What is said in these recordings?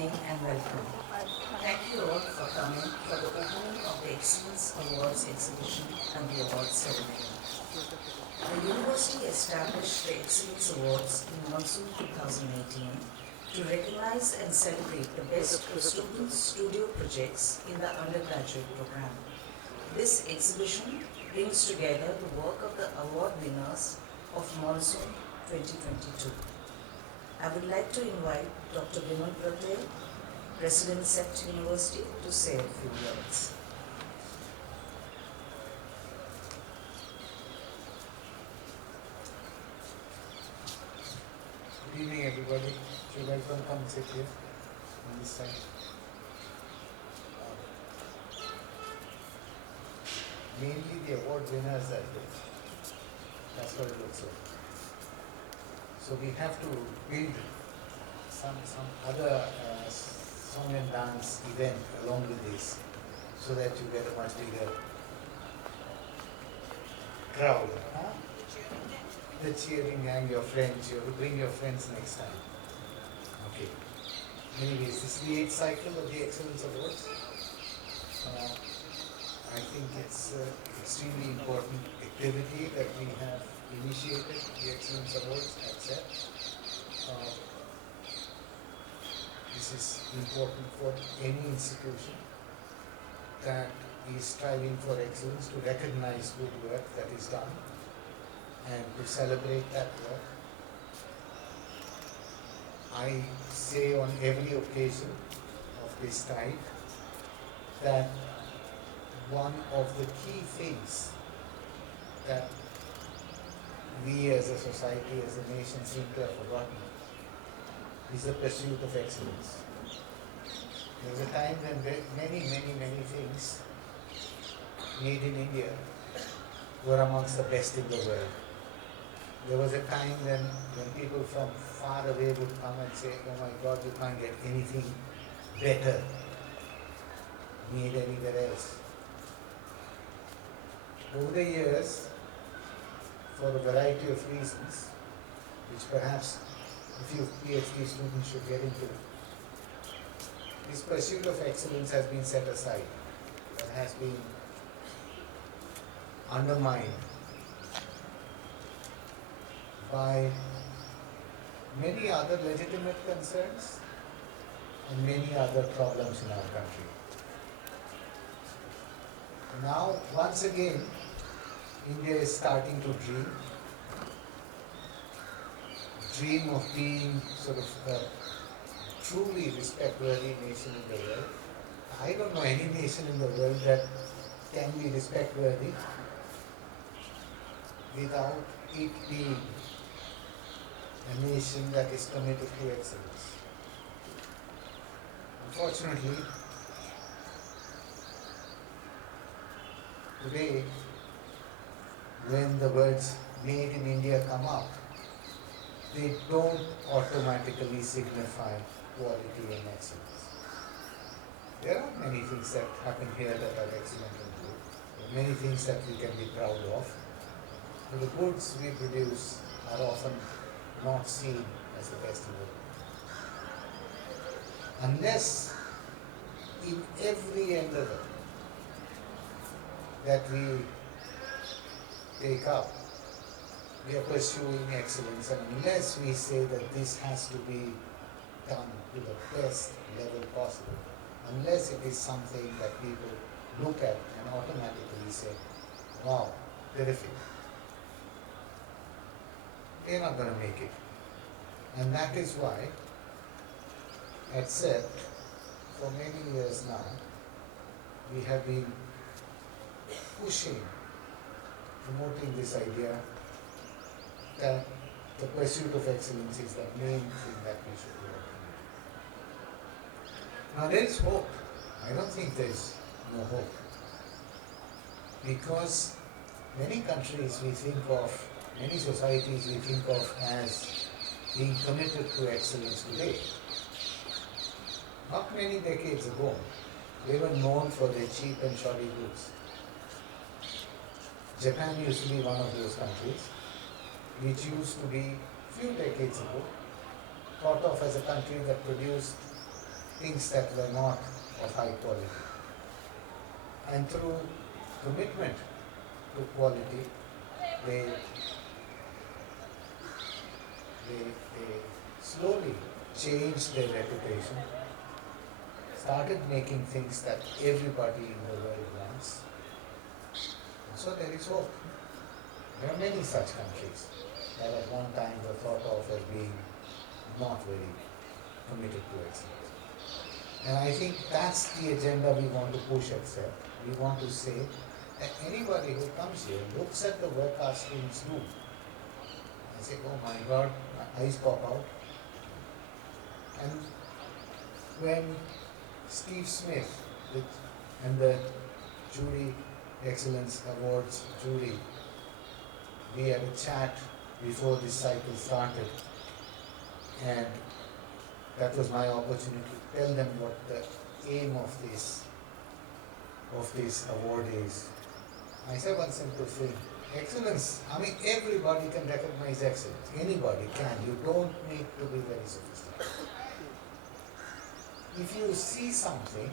evening and welcome. Thank you all for coming for the opening of the Excellence Awards exhibition and the awards ceremony. The university established the Excellence Awards in Monsoon 2018 to recognize and celebrate the best of students' studio projects in the undergraduate program. This exhibition brings together the work of the award winners of Monsoon 2022. I would like to invite Dr. Vimal Patel, President CEPT University, to say a few words. Good evening, everybody. You guys want to come and sit here on this side? Mainly the award winners are here. That's what it looks like. So we have to build some other song and dance event along with this, so that you get a much bigger crowd. Huh? The cheering and your friends. You have to bring your friends next time. Okay. Anyways, this is the 8th cycle of the Excellence Awards. I think it's an extremely important activity that we have initiated, the Excellence Awards at CEPT. This is important for any institution that is striving for excellence, to recognize good work that is done and to celebrate that work. I say on every occasion of this type that one of the key things that we as a society, as a nation, seem to have forgotten is the pursuit of excellence. There was a time when many things made in India were amongst the best in the world. There was a time when people from far away would come and say, oh my God, you can't get anything better made anywhere else. Over the years, for a variety of reasons, which perhaps a few PhD students should get into, this pursuit of excellence has been set aside and has been undermined by many other legitimate concerns and many other problems in our country. Now, once again, India is starting to dream of being sort of a truly respect-worthy nation in the world. I don't know any nation in the world that can be respect-worthy without it being a nation that is committed to excellence. Unfortunately, today, when the words made in India come up, they don't automatically signify quality and excellence. There are many things that happen here that are excellent and good. There are many things that we can be proud of. But the goods we produce are often not seen as the best in the world. Unless in every endeavor that we take up, we are pursuing excellence, and unless we say that this has to be done to the best level possible, unless it is something that people look at and automatically say, wow, terrific, we are not going to make it. And that is why at CEPT, for many years now, we have been promoting this idea that the pursuit of excellence is the main thing that we should be working on. Now there is hope. I don't think there is no hope. Because many countries we think of, many societies we think of as being committed to excellence today. Not many decades ago, they were known for their cheap and shoddy goods. Japan used to be one of those countries, which used to be, few decades ago, thought of as a country that produced things that were not of high quality. And through commitment to quality, they, they slowly changed their reputation, started making things that everybody in the world wants. And so there is hope. There are many such countries that at one time were thought of as being not very committed to excellence. And I think that's the agenda we want to push at CEPT. We want to say that anybody who comes here looks at the work our students do and say, oh my God, my eyes pop out. And when Steve Smith and the Jury Excellence Awards jury, we had a chat before this cycle started, and that was my opportunity to tell them what the aim of this award is. I said one simple thing: excellence. I mean, everybody can recognize excellence. Anybody can. You don't need to be very sophisticated. If you see something,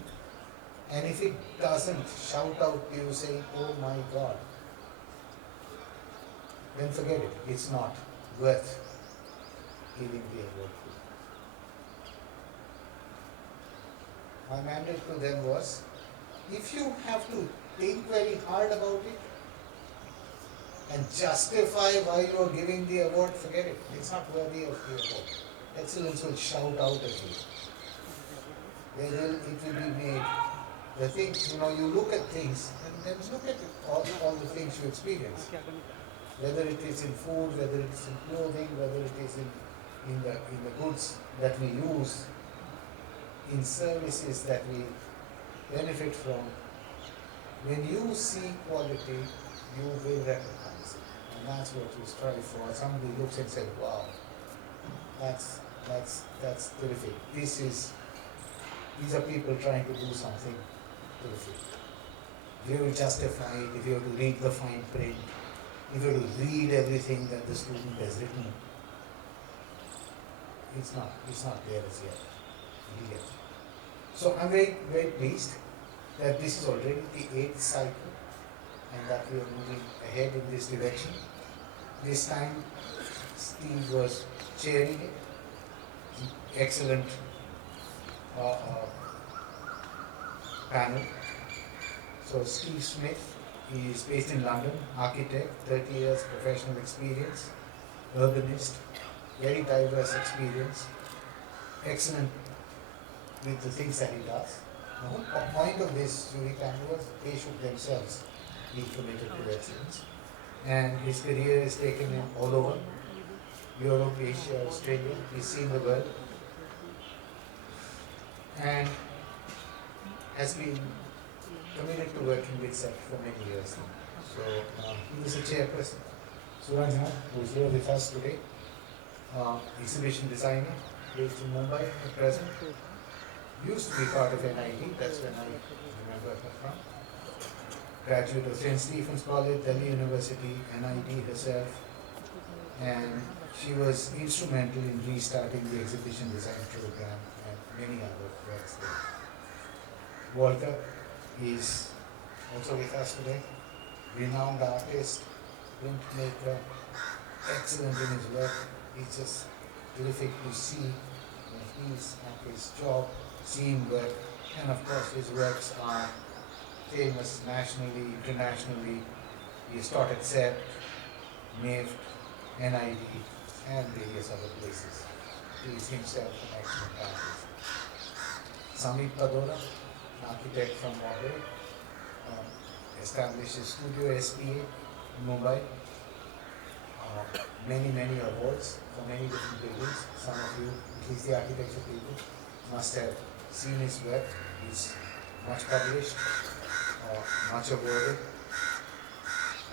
and if it doesn't shout out to you saying, "Oh my God," then forget it. It's not worth giving the award to. My mandate to them was, if you have to think very hard about it and justify why you are giving the award, forget it. It's not worthy of the award. Excellence will shout out at you. It will be made. The things, you look at things and then look at all the things you experience. Whether it is in food, whether it is in clothing, whether it is in the goods that we use, in services that we benefit from. When you see quality, you will recognize it. And that's what you strive for. Somebody looks and says, wow, that's terrific. These are people trying to do something terrific. If you will justify it, if you have to read the fine print, if you have to read everything that the student has written, it's not there as yet. So I'm very, very pleased that this is already the 8th cycle and that we are moving ahead in this direction. This time Steve was chairing it. Excellent panel. So Steve Smith, he is based in London, architect, 30 years professional experience, urbanist, very diverse experience, excellent with the things that he does. The whole point of this jury panel was they should themselves be committed to excellence. And his career is taken in all over, Europe, Asia, Australia. He's seen the world and has been committed to working with CEPT for many years now. So he was a chairperson. Suranjana, who is here with us today, exhibition designer, based in Mumbai at present. Used to be part of NIT, that's when I remember her from. Graduate of St. Stephen's College, Delhi University, NIT herself. And she was instrumental in restarting the exhibition design program and many other works there. Walter is also with us today. Renowned artist, printmaker, excellent in his work. It's just terrific to see when he's at his job, see him work. And of course his works are famous nationally, internationally. He has taught at CEPT, NIFT, NID, and various other places. He is himself an excellent artist. Samit Padora, an architect from Mumbai, established a studio SPA in Mumbai. Many awards for many different buildings. Some of you, at least the architecture people, must have seen his work. He's much published, much awarded.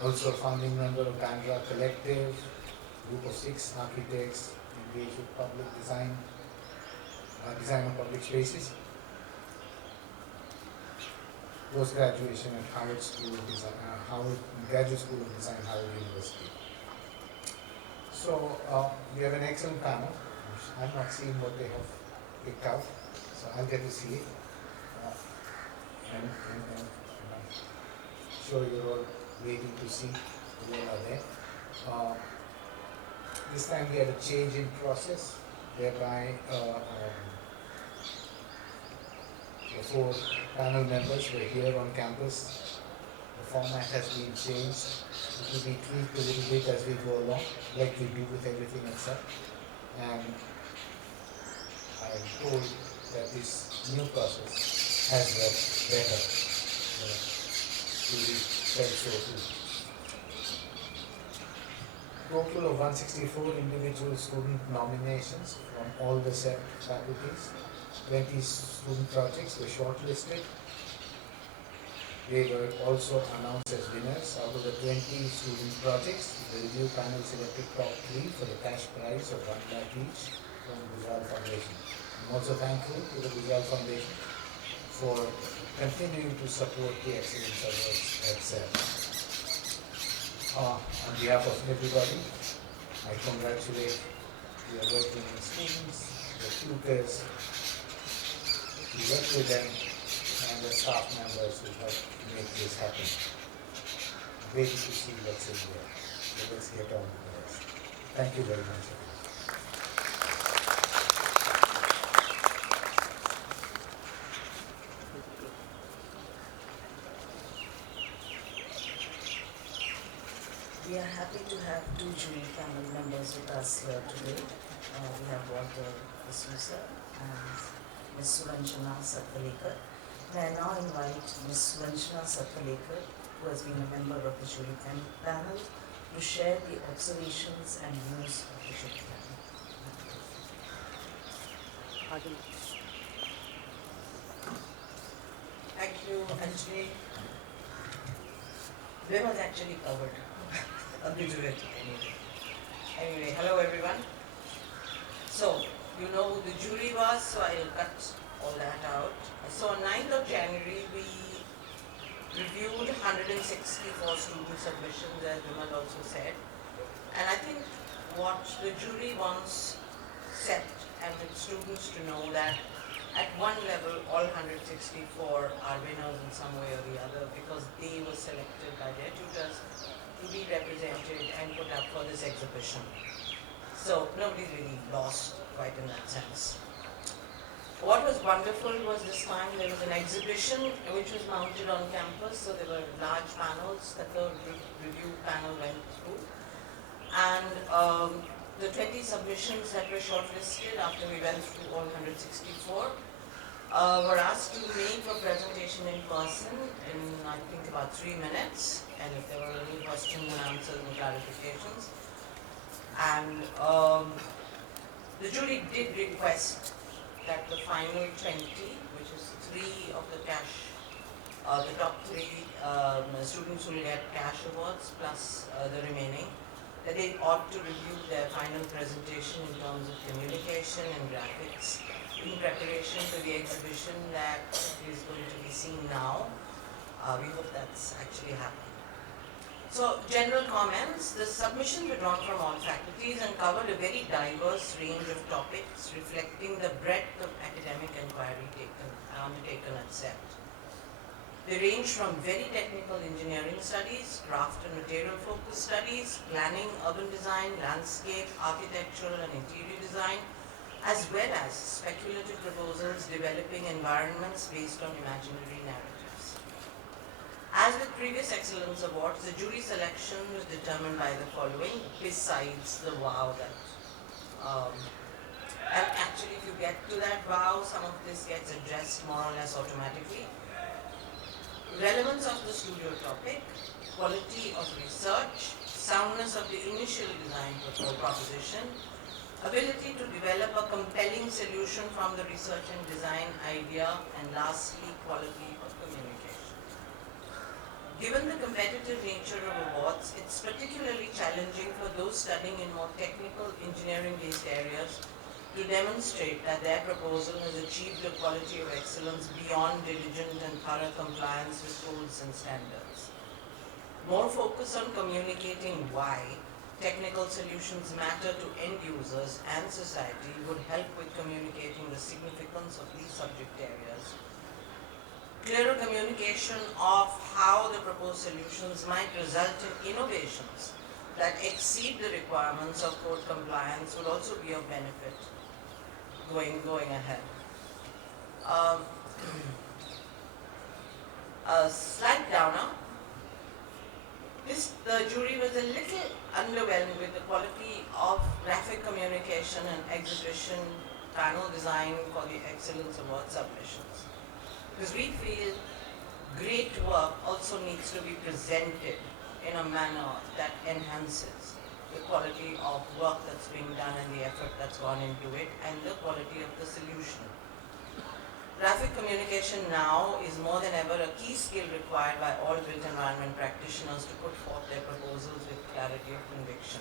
Also a founding member of Bandra Collective, group of 6 architects engaged with public design, design of public spaces. Post-graduation at Howard School of Design, Graduate School of Design, Howard University. So we have an excellent panel. I've not seen what they have picked out, so So I'll get to see it. And I'm sure you're all waiting to see who all are there. This time we had a change in process whereby the 4 panel members were here on campus. The format has been changed. It will be tweaked a little bit as we go along, like we do with everything else. And I'm told that this new process has worked better. Julie said so too. Total of 164 individual student nominations from all the CEPT faculties. 20 student projects were shortlisted. They were also announced as winners. Out of the 20 student projects, the review panel selected top 3 for the cash prize of 1 lakh each from Gujral Foundation. I'm also thankful to the Gujral Foundation for continuing to support the Excellence Awards at CEPT. On behalf of everybody, I congratulate the award-winning students, the tutors, who work with them, and the staff members who helped make this happen. Waiting to see what's in there. So let's get on with the rest. Thank you very much. We are happy to have 2 jury panel members with us here today. We have Walter D'Souza and Ms. Sulanjana Satkalekar. And I now invite Ms. Sulanjana Satkalekar, who has been a member of the jury panel, to share the observations and views of the jury panel. Thank you, Anjali. Where was actually covered? A bit of it anyway. Hello everyone. So, you know who the jury was, so I'll cut all that out. So on 9th of January, we reviewed 164 student submissions, as Vimal also said. And I think what the jury wants CEPT and its students to know that at one level, all 164 are winners in some way or the other because they were selected by their tutors to be represented and put up for this exhibition. So nobody's really lost quite in that sense. What was wonderful was this time there was an exhibition which was mounted on campus, so there were large panels that the review panel went through. And the 20 submissions that were shortlisted after we went through all 164 were asked to make a presentation in person in, I think, about 3 minutes, and if there were any questions and answers and clarifications. And the jury did request that the final 20, which is 3 of the cash, the top 3 students who will get cash awards plus the remaining, that they ought to review their final presentation in terms of communication and graphics in preparation for the exhibition that is going to be seen now. We hope that's actually happening. So, general comments. The submissions were drawn from all faculties and covered a very diverse range of topics reflecting the breadth of academic inquiry undertaken at CEPT. They range from very technical engineering studies, craft and material focused studies, planning, urban design, landscape, architectural and interior design, as well as speculative proposals developing environments based on imaginary narratives. As with previous Excellence Awards, the jury selection was determined by the following, besides the wow that, and actually if you get to that wow, some of this gets addressed more or less automatically. Relevance of the studio topic, quality of research, soundness of the initial design proposition, ability to develop a compelling solution from the research and design idea, and lastly, quality of communication. Given the competitive nature of awards, it's particularly challenging for those studying in more technical engineering-based areas to demonstrate that their proposal has achieved a quality of excellence beyond diligent and thorough compliance with rules and standards. More focus on communicating why technical solutions matter to end users and society would help with communicating the significance of these subject areas. Clearer communication of how the proposed solutions might result in innovations that exceed the requirements of code compliance will also be of benefit going ahead. A slight downer. The jury was a little underwhelmed with the quality of graphic communication and exhibition panel design for the Excellence Award submissions. Because we feel great work also needs to be presented in a manner that enhances the quality of work that's being done and the effort that's gone into it and the quality of the solution. Graphic communication now is more than ever a key skill required by all built environment practitioners to put forth their proposals with clarity of conviction.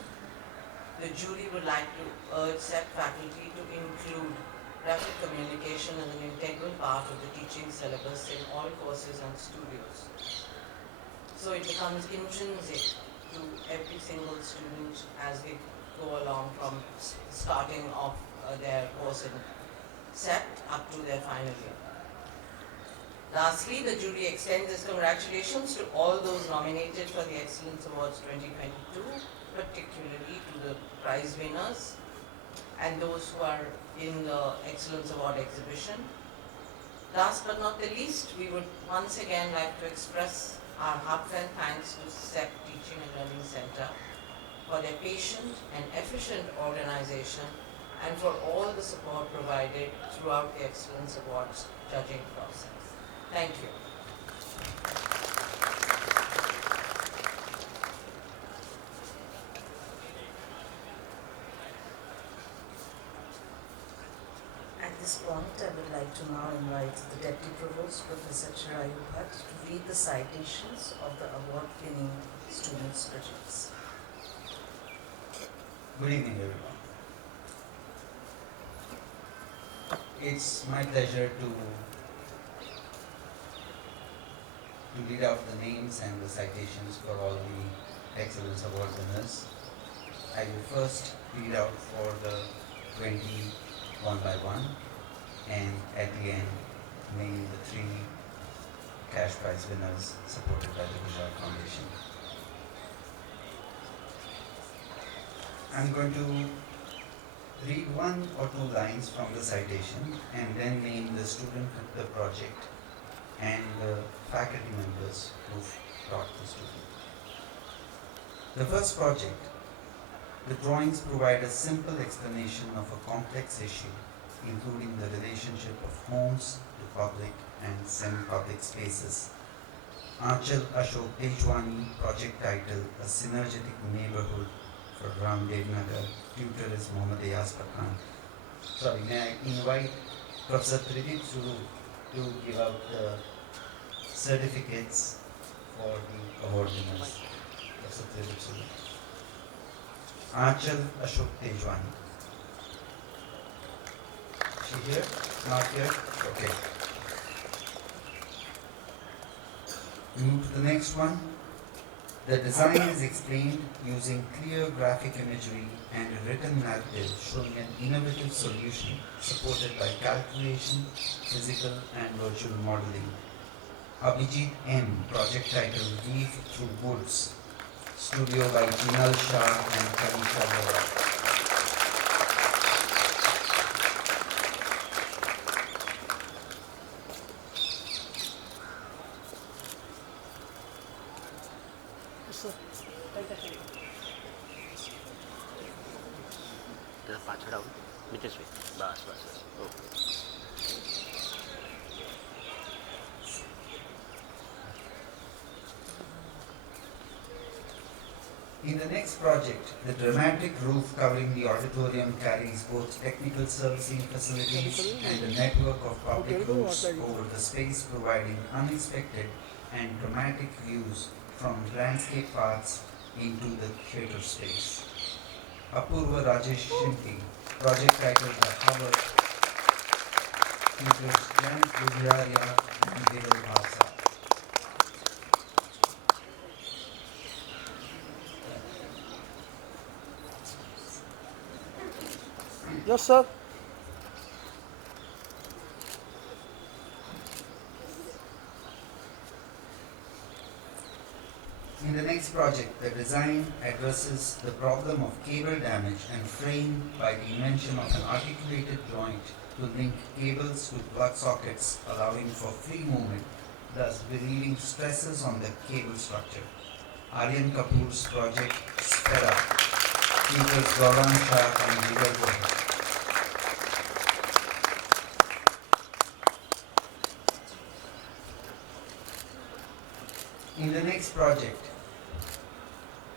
The jury would like to urge CEPT faculty to include graphic communication as an integral part of the teaching syllabus in all courses and studios. So it becomes intrinsic to every single student as they go along from starting off their course in CEPT up to their final year. Lastly, the jury extends its congratulations to all those nominated for the Excellence Awards 2022, particularly to the prize winners and those who are in the Excellence Award exhibition. Last but not the least, we would once again like to express our heartfelt thanks to CEPT Teaching and Learning Center for their patient and efficient organization and for all the support provided throughout the Excellence Awards judging process. Thank you. At this point, I would like to now invite the Deputy Provost, Professor Chirayu Bhatt, to read the citations of the award-winning students' projects. Good evening, everyone. It's my pleasure to read out the names and the citations for all the Excellence Award winners. I will first read out for the 20 one by one, and at the end name the 3 cash prize winners supported by the Gujarat Foundation. I'm going to read 1 or 2 lines from the citation and then name the student, the project, and the faculty members who've taught the student. The first project, the drawings provide a simple explanation of a complex issue, including the relationship of homes to public and semi-public spaces. Aanchal Ashok Tejwani, project title, A Synergetic Neighborhood for Ramdev Nagar. Tutor is Mohammad Ayaz Pathan. Sorry, may I invite Professor Tridip Suru to give out the certificates for the award winners. Professor Tridip Suru. Aanchal Ashok Tejwani. She here? Not here? Okay. We move to the next one. The design is explained using clear graphic imagery and a written narrative showing an innovative solution supported by calculation, physical and virtual modeling. Abhijit M. Project title, Weave Through Woods. Studio by Kunal Shah and Kanisha Vora. પાછળ આવું મિતેશભાઈ બસ બસ બસ okay. In the next project, the dramatic roof covering the auditorium carries both technical servicing facilities and a network of public routes over the space, providing unexpected and dramatic views from landscape paths into the theatre space. Apurva Rajesh Shinti, project titled The Hubble, features Janice Gujaria and Deval Bhasa. Yes, sir. In the next project, the design addresses the problem of cable damage and framed by the invention of an articulated joint to link cables with plug sockets, allowing for free movement, thus relieving stresses on the cable structure. Aryan Kapoor's project Sphera features Gaurang Shah and Jigar Gohar. In the next project,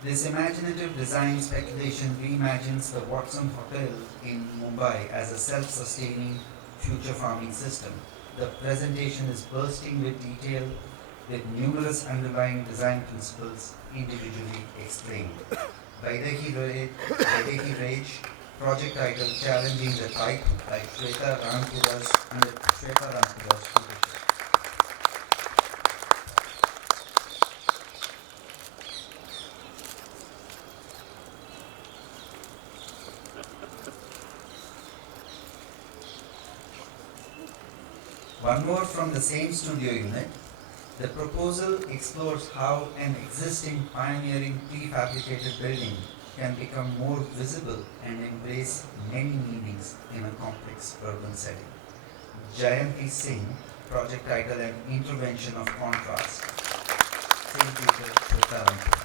this imaginative design speculation reimagines the Watson Hotel in Mumbai as a self-sustaining future farming system. The presentation is bursting with detail with numerous underlying design principles individually explained. Vaidehi Rage, project title Challenging the Type by Shweta Rampura's tutorship. One more from the same studio unit. The proposal explores how an existing pioneering prefabricated building can become more visible and embrace many meanings in a complex urban setting. Jayanti Singh, project title An Intervention of Contrast. Same tutor, Shweta Rampur.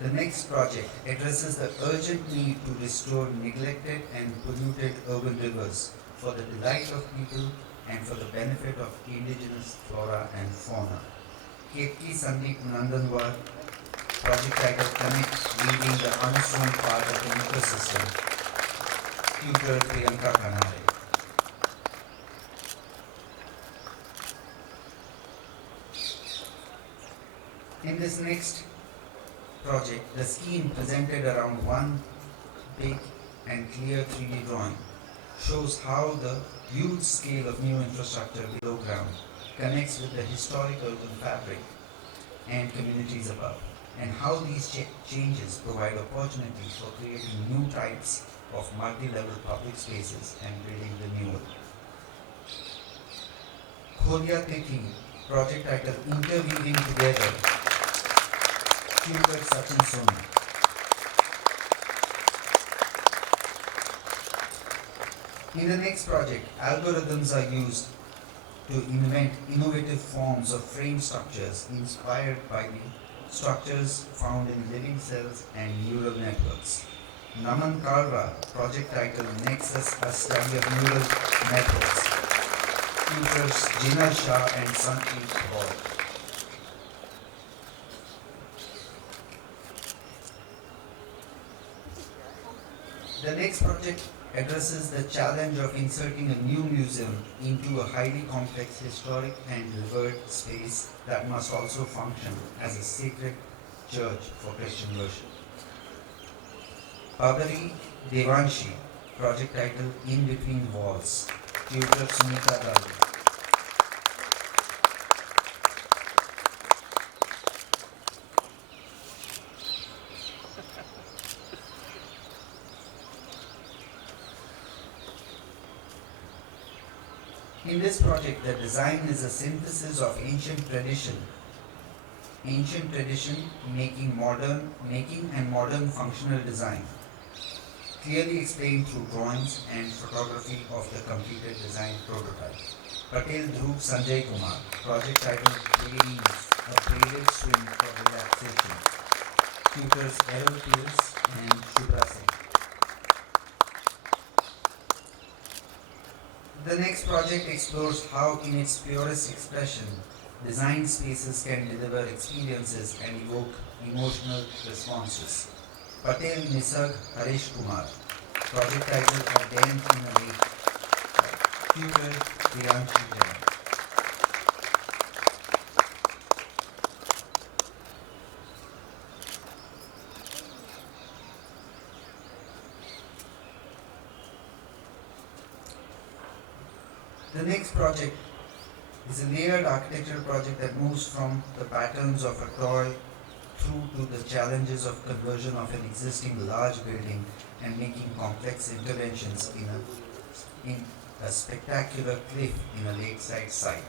The next project addresses the urgent need to restore neglected and polluted urban rivers for the delight of people and for the benefit of indigenous flora and fauna. CEPT Sandeep Nandanwar, project title Connect, leading the unsung part of the ecosystem. Tutor Priyanka Kanare. In this next project, the scheme presented around one big and clear 3D drawing shows how the huge scale of new infrastructure below ground connects with the historic urban fabric and communities above, and how these changes provide opportunities for creating new types of multi-level public spaces and building the new. Kholia Tithi, project title Interweaving Together, tutor Sachin Soni. In the next project, algorithms are used to invent innovative forms of frame structures inspired by the structures found in living cells and neural networks. Naman Kalra, project title Nexus, a study of neural networks. Tutors Jinar Shah and Sanjeev Paul. The next project addresses the challenge of inserting a new museum into a highly complex historic and revered space that must also function as a sacred church for Christian worship. Pabari Devanshi, project title In Between Walls, tutor Sunita Dali. In this project, the design is a synthesis of ancient tradition making and modern functional design, clearly explained through drawings and photography of the completed design prototype. Patel Dhruv Sanjay Kumar, project title Babies, a braided swing for relaxation. Tutors Errol Pierce and Shubha Singh. The next project explores how, in its purest expression, design spaces can deliver experiences and evoke emotional responses. Patel Nisarg Harish Kumar, project title A Dent in a Lake, tutor Priyanshi Jain. The next project It's a layered architectural project that moves from the patterns of a toy through to the challenges of conversion of an existing large building and making complex interventions in a spectacular cliff in a lakeside site.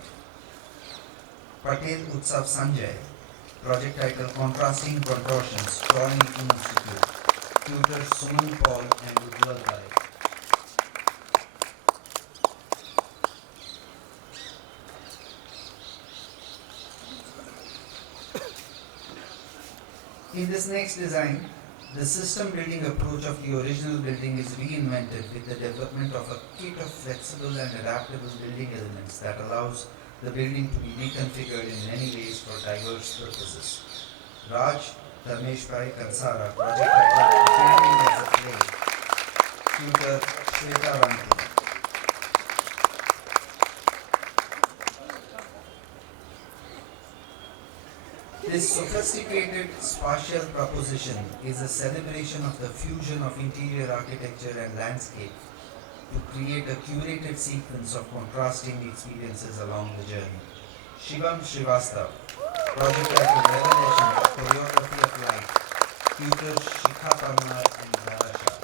Patel Utsav Sanjay, project title Contrasting Contortions, Troy Newton Institute, tutors Suman Paul and Ujjwal Rai. In this next design, the system building approach of the original building is reinvented with the development of a kit of flexible and adaptable building elements that allows the building to be reconfigured in many ways for diverse purposes. Raj Dharmeshbhai Kansara, project title Building as a Play, tutor Shweta Ranki. This sophisticated spatial proposition is a celebration of the fusion of interior architecture and landscape to create a curated sequence of contrasting experiences along the journey. Shivam Srivastav, project title Revelation, Choreography of Life, tutors Shikha Parmar and Dara Shah.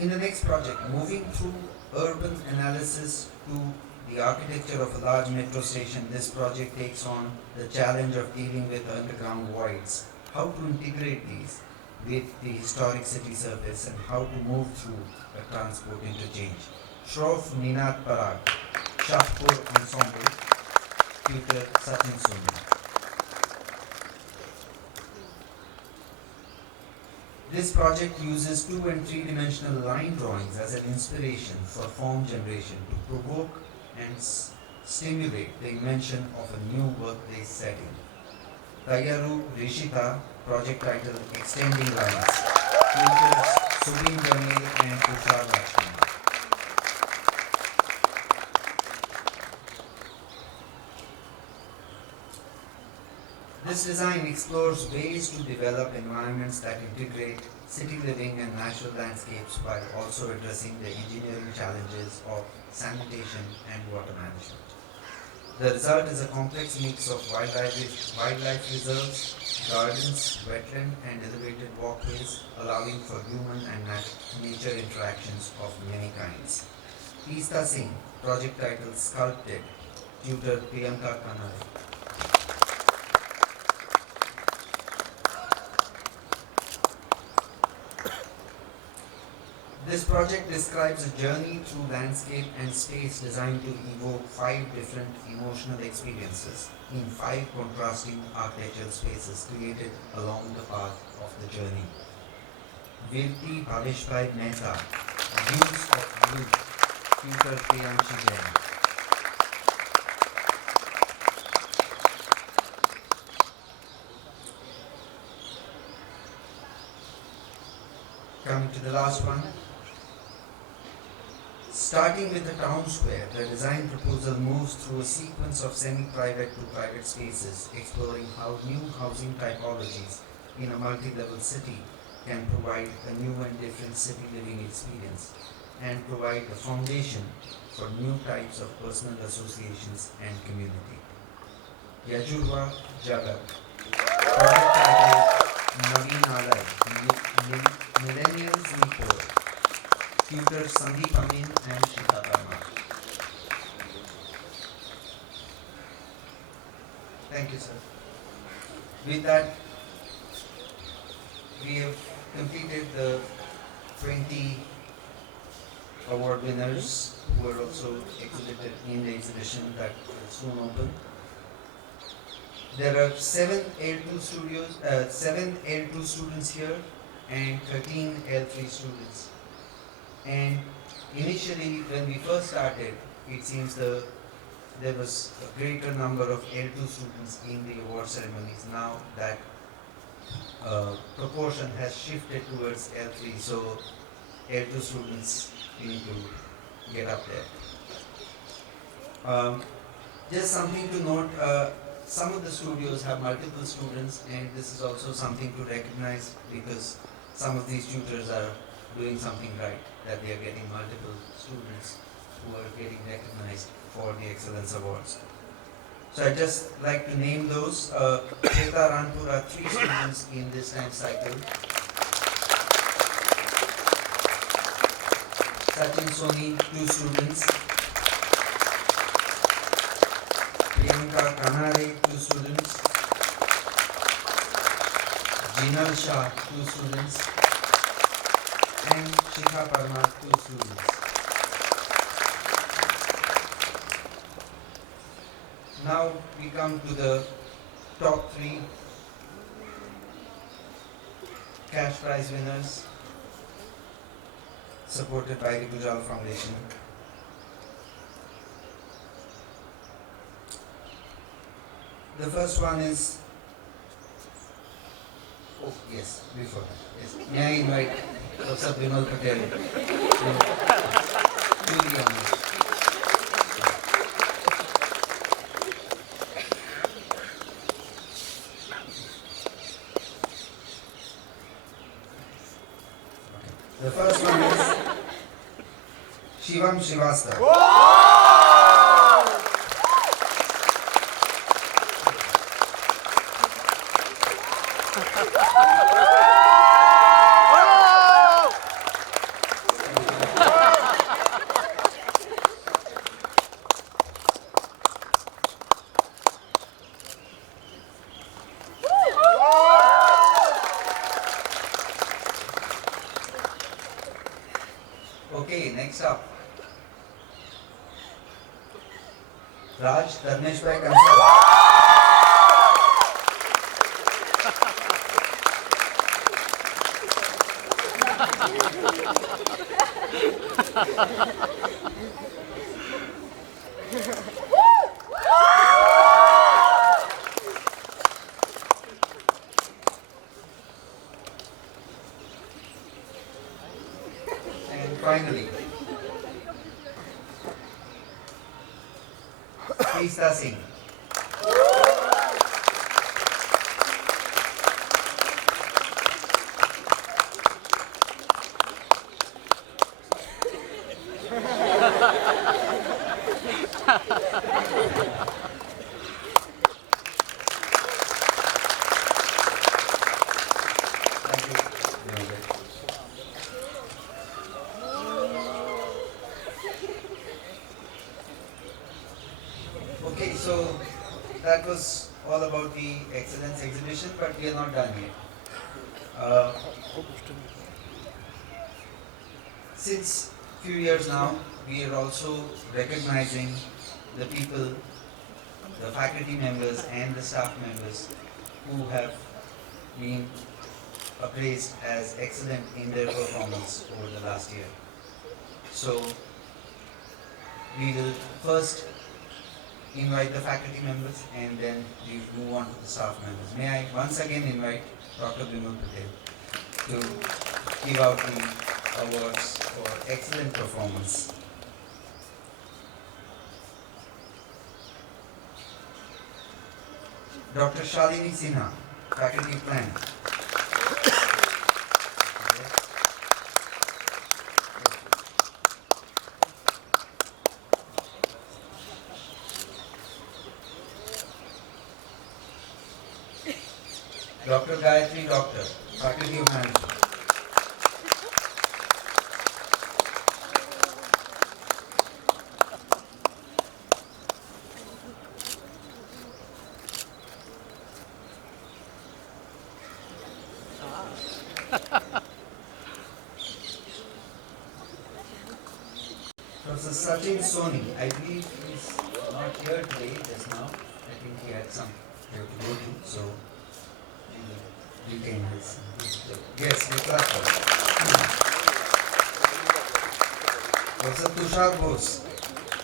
In the next project, moving through urban analysis to the architecture of a large metro station, this project takes on the challenge of dealing with underground voids, how to integrate these with the historic city surface and how to move through a transport interchange. Shroff Ninat Parag, Shahpur Ensemble, tutor Sachin Soni. This project uses 2 and 3-dimensional line drawings as an inspiration for form generation to provoke and stimulate the invention of a new workplace setting. Tayaru Rishita, project title Extending Lines, tutors Subin Jamil and Tushar Rajkumar. This design explores ways to develop environments that integrate city living and natural landscapes while also addressing the engineering challenges of sanitation and water management. The result is a complex mix of wildlife reserves, gardens, wetland and elevated walkways, allowing for human and nature interactions of many kinds. Teesta Singh, project title Sculpted, tutor Priyanka Kanare. This project describes a journey through landscape and space designed to evoke 5 different emotional experiences in 5 contrasting architectural spaces created along the path of the journey. Virti Bhaveshbhai Mehta, Views of Youth, tutor Priyanshi Jain. Coming to the last one. Starting with the town square, the design proposal moves through a sequence of semi-private to private spaces, exploring how new housing typologies in a multi-level city can provide a new and different city living experience and provide a foundation for new types of personal associations and community. Yajurva Jagat, project title Naveen Alay, Millennials in Port, tutor Sandeep Amin and Shikha Parmar. Thank you, sir. With that, we have completed the 20 award winners who are also exhibited in the exhibition that will soon open. There are 7 L2 students here and 13 L3 students. And initially, when we first started, it seems there was a greater number of L2 students in the award ceremonies. Now that proportion has shifted towards L3, so L2 students need to get up there. Just something to note, some of the studios have multiple students, and this is also something to recognize because some of these tutors are doing something right, that they are getting multiple students who are getting recognized for the Excellence Awards. So I'd just like to name those. Cheta Ranpura, 3 students in this time cycle. Sachin Soni, 2 students. Priyanka Kanare, 2 students. Jinal Shah, 2 students. And Shikha Parmar, 2 students. Now we come to the top 3 cash prize winners supported by the Gujral Foundation. The first one is, oh yes, before that, yes. May I invite Dr. Bimal Patel to the honors. The first one is Shivam Srivastava. Okay, next up. Raj Dharmeshbhai Kansala. And finally, Krista Singh. Thank you. Okay, so that was all about the excellence exhibition, but we are not done yet. Since few years now, we are also recognizing the people, the faculty members and the staff members who have been appraised as excellent in their performance over the last year. So we will first invite the faculty members and then we move on to the staff members. May I once again invite Dr. Bimal Patel to give out the awards for excellent performance. Dr. Shalini Sinha, Faculty Plan. Dr. Gayatri Doctor, Faculty of Management. Professor Sachin Soni, I believe he's not here today just now. I think he had some here to go to, so we will retain his. Yes, we clap for him. Professor Tushar Bose,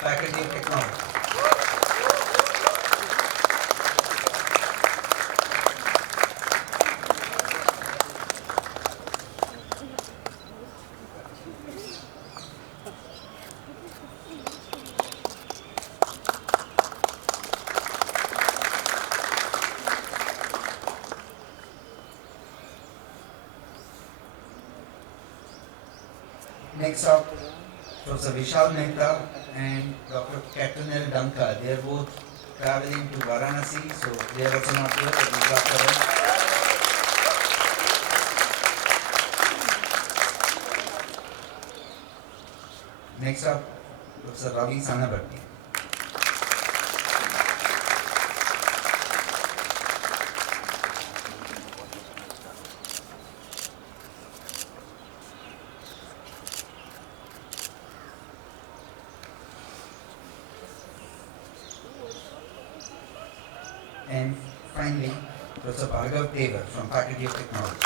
Faculty of Technology. Next up, Professor Vishal Mehta and Dr. Katunel Danka. They are both traveling to Varanasi, so they are also not here, but we clap for them. Next up, Professor Ravi Sanabatti. And finally, Professor Bhargav Devar from Faculty of Technology.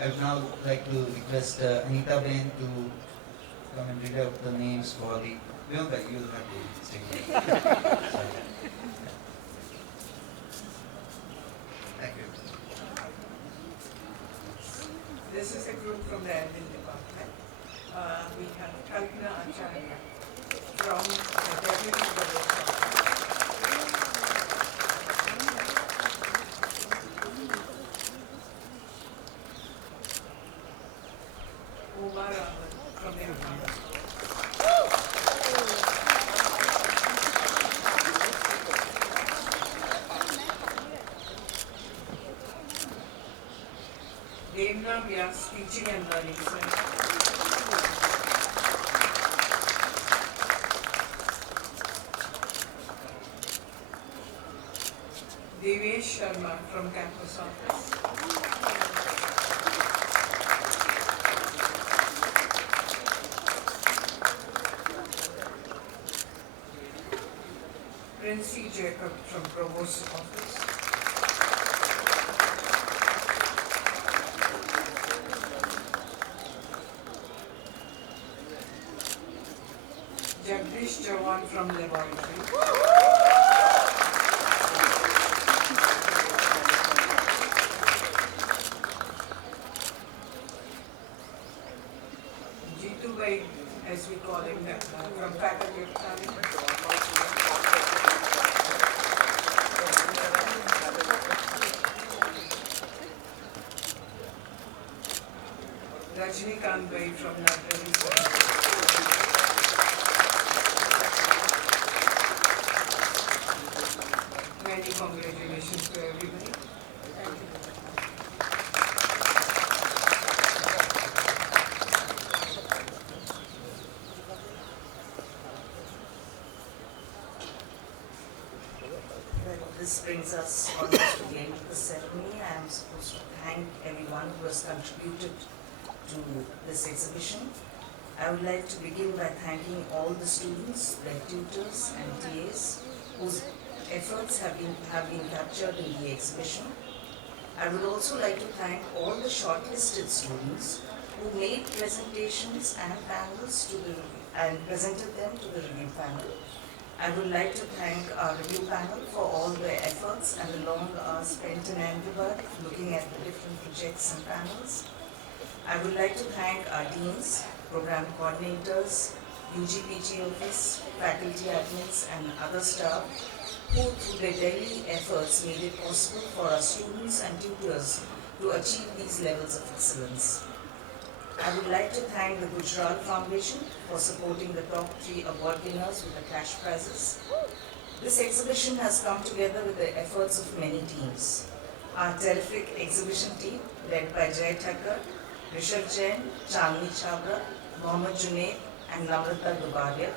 I would now like to request Anita Ben to come and read out the names for the. Vyonka, you will have to stay here. Sorry. Thank you. This is a group from the admin department. We have Kalpina Acharya from the Deputy Director. Umar Ahmed from the Devna Vyas Teaching and Learning Center. Devesh Sharma from Campus Office. Prince C. Jacob from Provost Office. Jagdish Jawan from Laboratory. Jitu Bhai, as we call him, from Faculty of Planning. Rajnikant Bhai from Library Services. Many congratulations to everybody. Thank you. Well, this brings us almost to the end of the ceremony. I am supposed to thank everyone who has contributed to this exhibition. I would like to begin by thanking all the students, their tutors and TAs whose efforts have been captured in the exhibition. I would also like to thank all the shortlisted students who made presentations and panels and presented them to the review panel. I would like to thank our review panel for all their efforts and the long hours spent in Ahmedabad looking at the different projects and panels. I would like to thank our deans, program coordinators, UGPG office, faculty admins and other staff who through their daily efforts made it possible for our students and tutors to achieve these levels of excellence. I would like to thank the Gujral Foundation for supporting the top 3 award winners with the cash prizes. This exhibition has come together with the efforts of many teams. Our terrific exhibition team led by Jay Thakkar, Rishabh Jain, Chandni Chabra, Mohammad Junaid and Namrata Dubaria.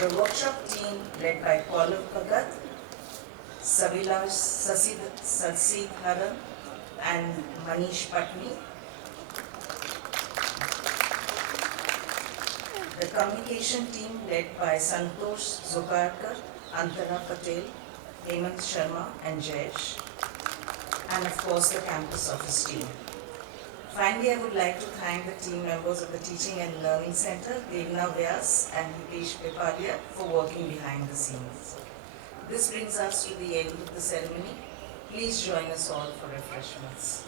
The workshop team led by Paulav Bhagat, Savilash Sasidharan and Manish Patni. The communication team led by Santosh Zogarkar, Antara Patel, Hemant Sharma and Jayesh. And of course the campus office team. Finally, I would like to thank the team members of the Teaching and Learning Center, Devna Vyas and Hitesh Pipadia for working behind the scenes. This brings us to the end of the ceremony. Please join us all for refreshments.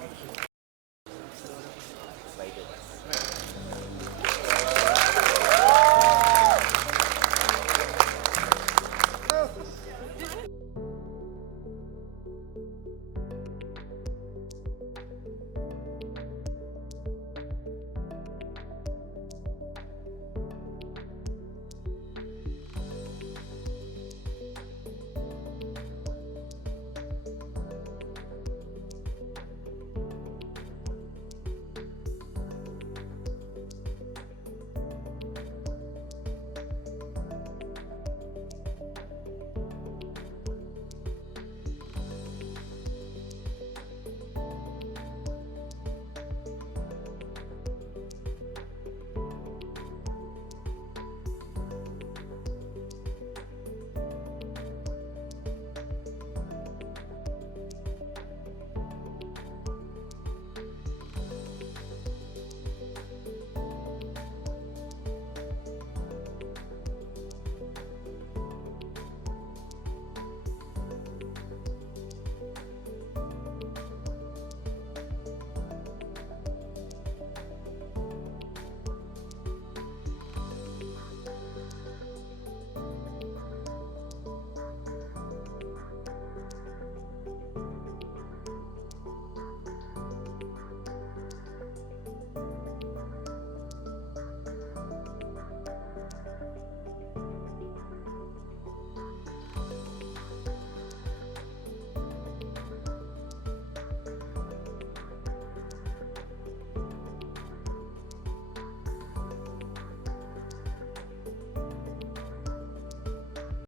Thank you.